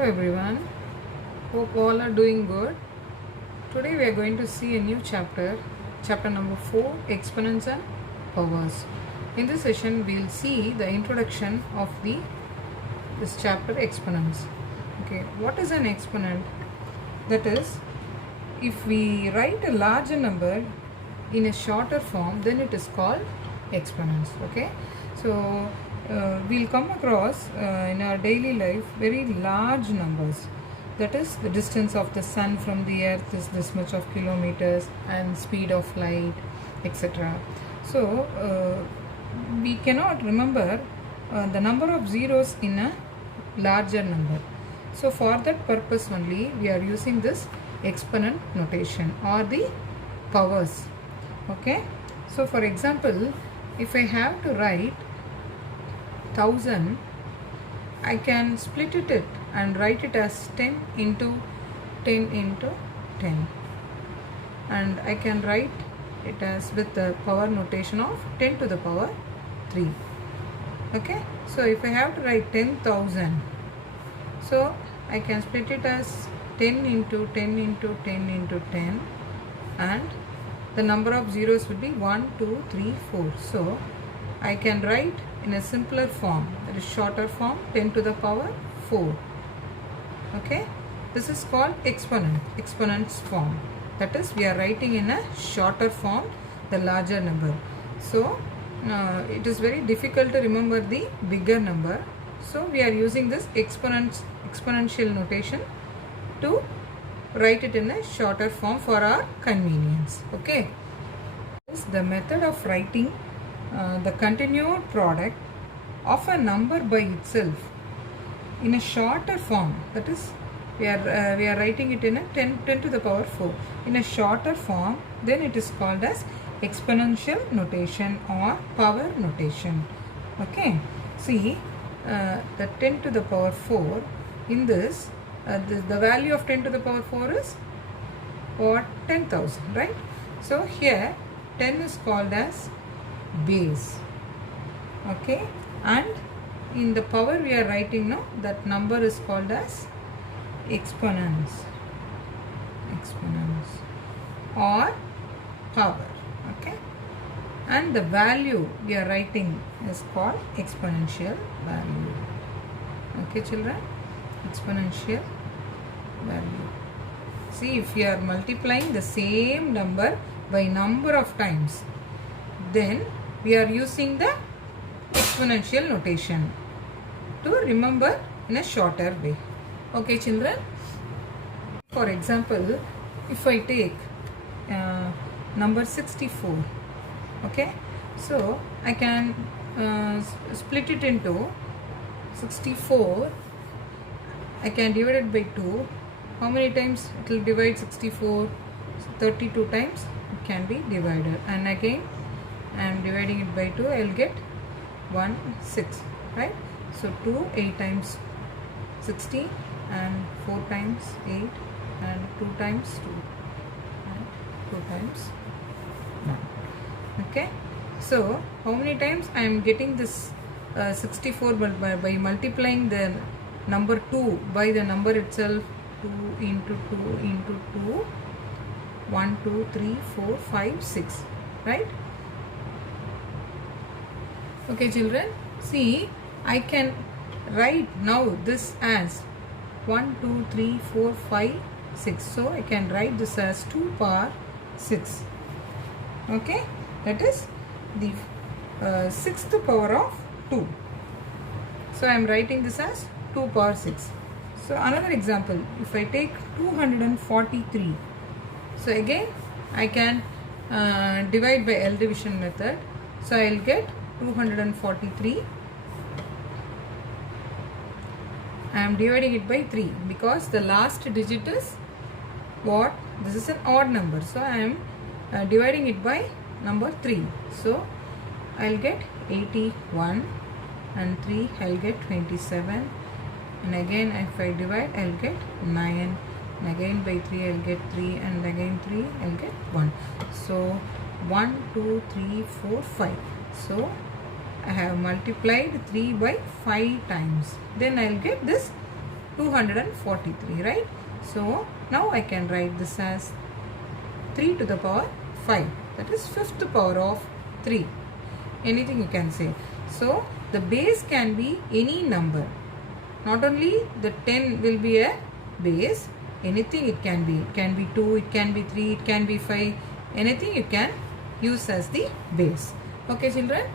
Hello everyone, hope all are doing good. Today we are going to see a new chapter, chapter number 4, exponents and powers. In this session we will see the introduction of this chapter, exponents. Okay, what is an exponent? That is, if we write a larger number in a shorter form, then it is called exponents. Okay, so we'll come across in our daily life very large numbers. That is, the distance of the sun from the earth is this much of kilometers, and speed of light, etc. So we cannot remember the number of zeros in a larger number. So for that purpose only we are using this exponent notation or the powers. Okay, so for example, if I have to write 1000, I can split it and write it as 10 into 10 into 10, and I can write it as with the power notation of 10 to the power 3. Okay, so if I have to write 10,000, so I can split it as 10 into 10 into 10 into 10, and the number of zeros will be 1, 2, 3, 4. So I can write in a simpler form, that is shorter form, 10 to the power 4. Okay, this is called exponents form. That is, we are writing in a shorter form the larger number. So it is very difficult to remember the bigger number. So we are using this exponential notation to write it in a shorter form for our convenience. Okay, this is the method of writing the continued product of a number by itself in a shorter form. That is, we are writing it in a 10 to the power 4 in a shorter form. Then it is called as exponential notation or power notation. Okay, see, the 10 to the power 4, in this the value of 10 to the power 4 is what? 10,000, right? So here 10 is called as base. Okay, and in the power we are writing now, that number is called as exponents or power. Okay, and the value we are writing is called exponential value. Okay children, exponential value. See, if you are multiplying the same number by number of times, then we are using the exponential notation to remember in a shorter way. Okay children, for example, if I take number 64, okay, so I can split it into 64. I can divide it by 2. How many times it will divide 64? 32 times it can be divided, and again I am dividing it by 2. I will get 1, 6, right? So 2, 8 times 60, and 4 times 8, and 2 times 2, and 2 times 1. Okay, so how many times I am getting this 64 by multiplying the number 2 by the number itself? 2 into 2 into 2, 1, 2, 3, 4, 5, 6, right? Okay children, see, I can write now this as 1, 2, 3, 4, 5, 6. So I can write this as 2 power 6. Okay, that is the 6th power of 2. So I am writing this as 2 power 6. So another example, if I take 243, so again I can divide by L division method. So I will get 243. I am dividing it by 3 because the last digit is what? This is an odd number. So I am dividing it by number 3. So I will get 81, and 3 I will get 27, and again if I divide I will get 9, and again by 3 I will get 3, and again 3 I will get 1. So 1, 2, 3, 4, 5. So I have multiplied 3 by 5 times. Then I will get this 243, right? So now I can write this as 3 to the power 5, that is fifth power of 3. Anything you can say. So the base can be any number. Not only the 10 will be a base, anything it can be. It can be 2, it can be 3, it can be 5. Anything you can use as the base. Okay children,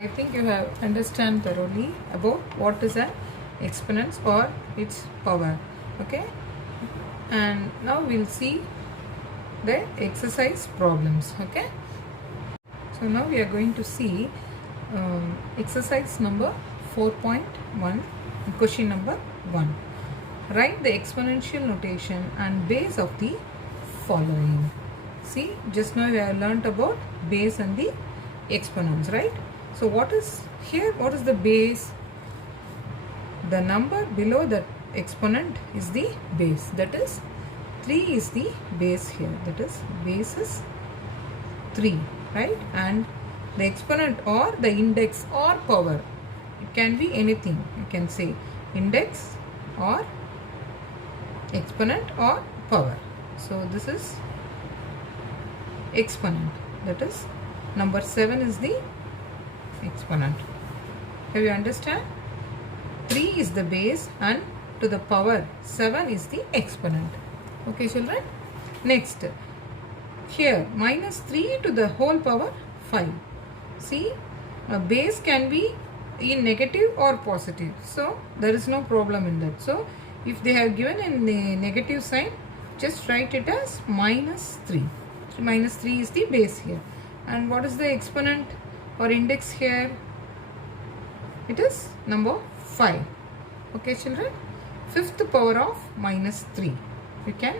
I think you have understand thoroughly about what is an exponents or its power. Okay, and now we'll see the exercise problems. Okay, so now we are going to see exercise number 4.1, question number 1. Write the exponential notation and base of the following. See, just now we have learnt about base and the exponents, right? So what is here? What is the base? The number below the exponent is the base, that is 3 is the base here, that is base is 3, right? And the exponent or the index or power, it can be anything. You can say index or exponent or power. So this is exponent, that is number 7 is the exponent. Have you understand? 3 is the base and to the power 7 is the exponent. Okay children, next here minus 3 to the whole power 5. See, a base can be in negative or positive, so there is no problem in that. So if they have given in the negative sign, just write it as minus 3. Minus 3 is the base here. And what is the exponent or index here? It is number 5. Okay children, fifth power of minus 3. You can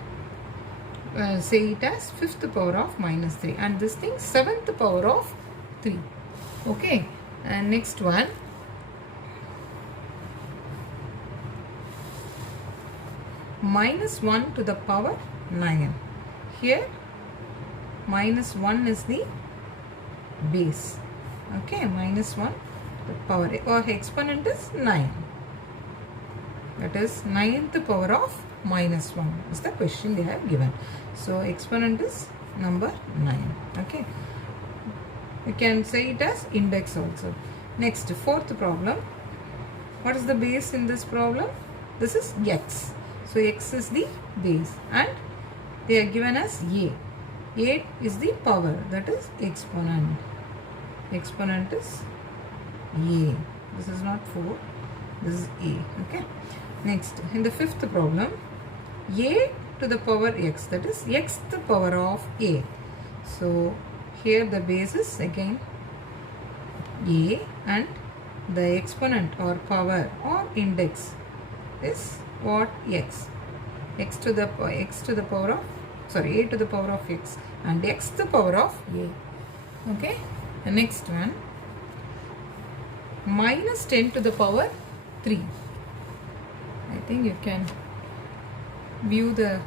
say it as fifth power of minus 3, and this thing seventh power of 3. Okay, and next one, minus 1 to the power 9. Here minus 1 is the base. Okay, minus 1 the power or exponent is 9, that is ninth power of minus 1 is the question they have given. So exponent is number 9. Okay, you can say it as index also. Next, fourth problem. What is the base in this problem? This is x. So x is the base and they are given as a. 8 is the power, that is exponent. Exponent is a. This is not 4, this is a. Okay, next in the fifth problem, a to the power x, that is xth power of a. So here the base is again a and the exponent or power or index is what? X. X to the power of, sorry, a to the power of x and x to the power of a. Okay, the next one, minus 10 to the power 3. I think you can view the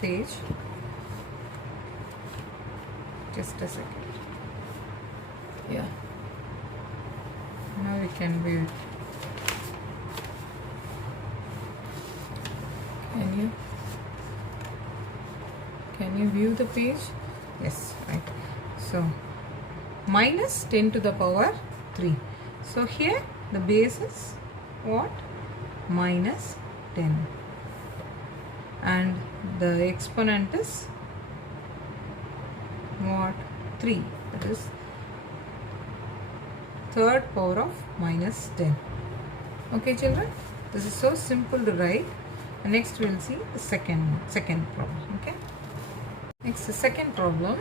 page. Just a second. Yeah, now we can view it. Can you view the page? Yes, right. So minus 10 to the power 3. So here the base is what? Minus 10 and the exponent is what? 3, that is third power of minus 10. Okay children, this is so simple to write. Next we will see the second problem. Okay, next the second problem.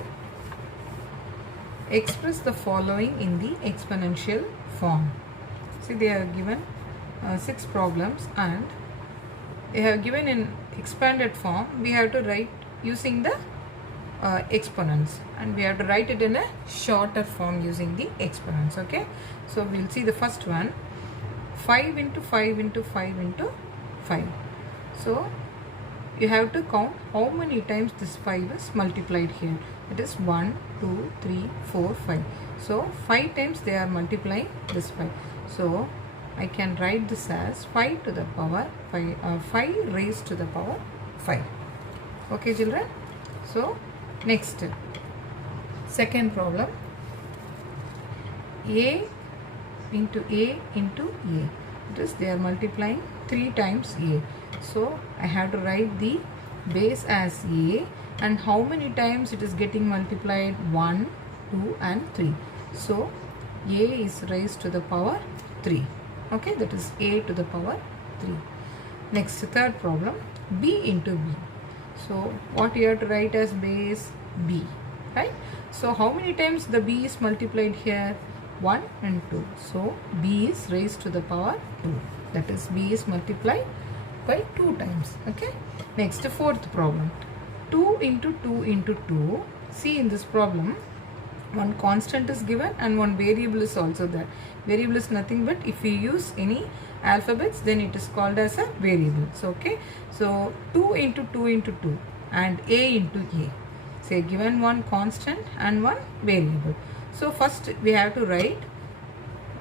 Express the following in the exponential form. See, they are given 6 problems and they have given in expanded form. We have to write using the exponents and we have to write it in a shorter form using the exponents. Okay, so we will see the first one, 5 into 5 into 5 into 5. So you have to count how many times this 5 is multiplied here. It is 1, 2, 3, 4, 5. So 5 times they are multiplying this 5. So I can write this as 5 to the power 5, 5 raised to the power 5. Okay children. So next, second problem, a into a into a. It is they are multiplying 3 times a. So I have to write the base as a, and how many times it is getting multiplied? 1, 2 and 3. So a is raised to the power 3. Okay, that is a to the power 3. Next, third problem, b into b. So what you have to write as base? B, right? So how many times the b is multiplied here? 1 and 2. So b is raised to the power 2. That is b is multiplied by 2 times. Okay. Next, fourth problem, 2 into 2 into 2. See, in this problem, one constant is given and one variable is also there. Variable is nothing but if you use any alphabets, then it is called as a variable. So okay, so 2 into 2 into 2 and a into a. Say given one constant and one variable. So first we have to write,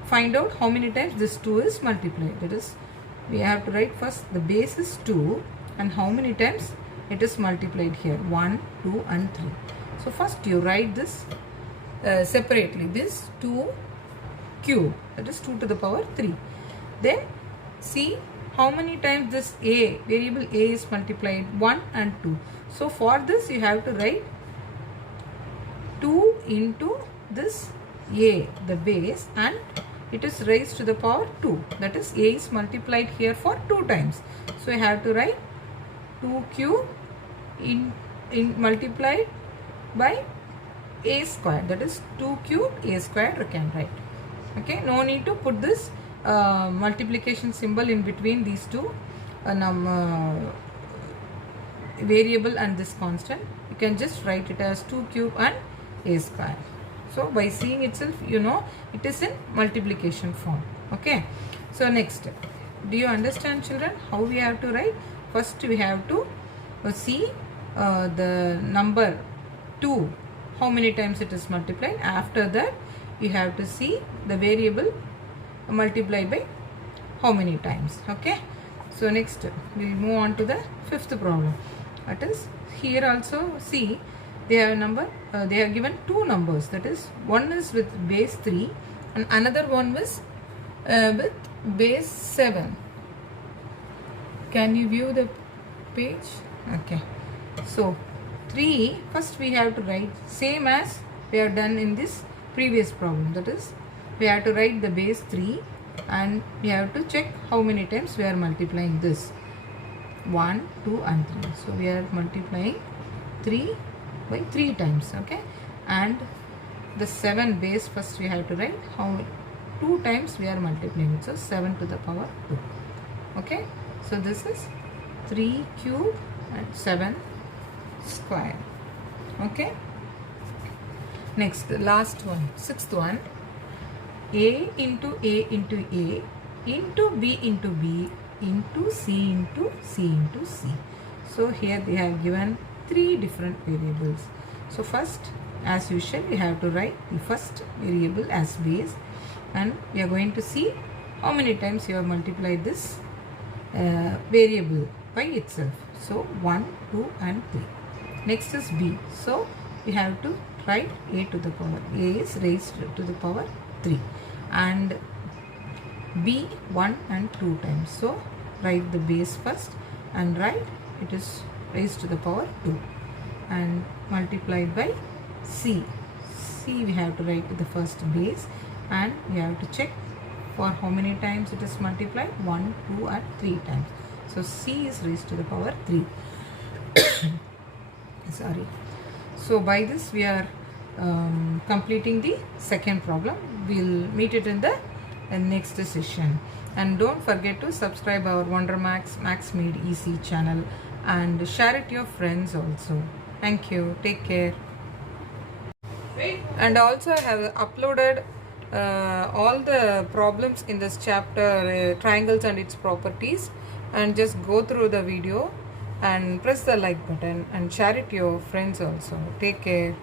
find out how many times this 2 is multiplied. That is, we have to write first the base is 2 and how many times it is multiplied here? 1, 2 and 3. So first you write this separately, this 2 cube, that is 2 to the power 3. Then see how many times this a, variable a is multiplied? 1 and 2. So for this you have to write 2 into this a, the base, and it is raised to the power 2. That is, a is multiplied here for 2 times. So you have to write 2 cube in multiplied by a square, that is 2 cube a square you can write. Okay, no need to put this multiplication symbol in between these two variable and this constant. You can just write it as 2 cube and a square. So by seeing itself, you know it is in multiplication form. Okay, so next, do you understand children how we have to write? First we have to see the number 2, how many times it is multiplied. After that you have to see the variable multiplied by how many times. Okay, so next we will move on to the fifth problem. That is, here also see they have they have given 2 numbers. That is, one is with base 3 and another one was with base 7. Can you view the page? Okay, so 3, first we have to write same as we have done in this previous problem. That is, we have to write the base 3 and we have to check how many times we are multiplying this. 1, 2 and 3. So we are multiplying 3 by 3 times. Okay, and the 7 base, first we have to write how 2 times we are multiplying it. So 7 to the power 2. Okay, so this is 3 cube and 7 square. Okay, next, the last one, sixth one, a into a into a into b into b into c into c into c. So here they have given 3 different variables. So first, as usual, we have to write the first variable as base, and we are going to see how many times you have multiplied this variable by itself. So 1, 2 and 3. Next is b. So we have to write a to the power, a is raised to the power 3, and b 1 and 2 times. So write the base first and write it is raised to the power 2 and multiplied by c. C we have to write the first base and we have to check for how many times it is multiplied. 1, 2 and 3 times. So c is raised to the power 3. Sorry. So by this we are completing the second problem. We'll meet it in the next session. And don't forget to subscribe our WonderMax Max Made Easy channel and share it to your friends also. Thank you. Take care. And also I have uploaded all the problems in this chapter, triangles and its properties, and just go through the video and press the like button and share it to your friends also. Take care.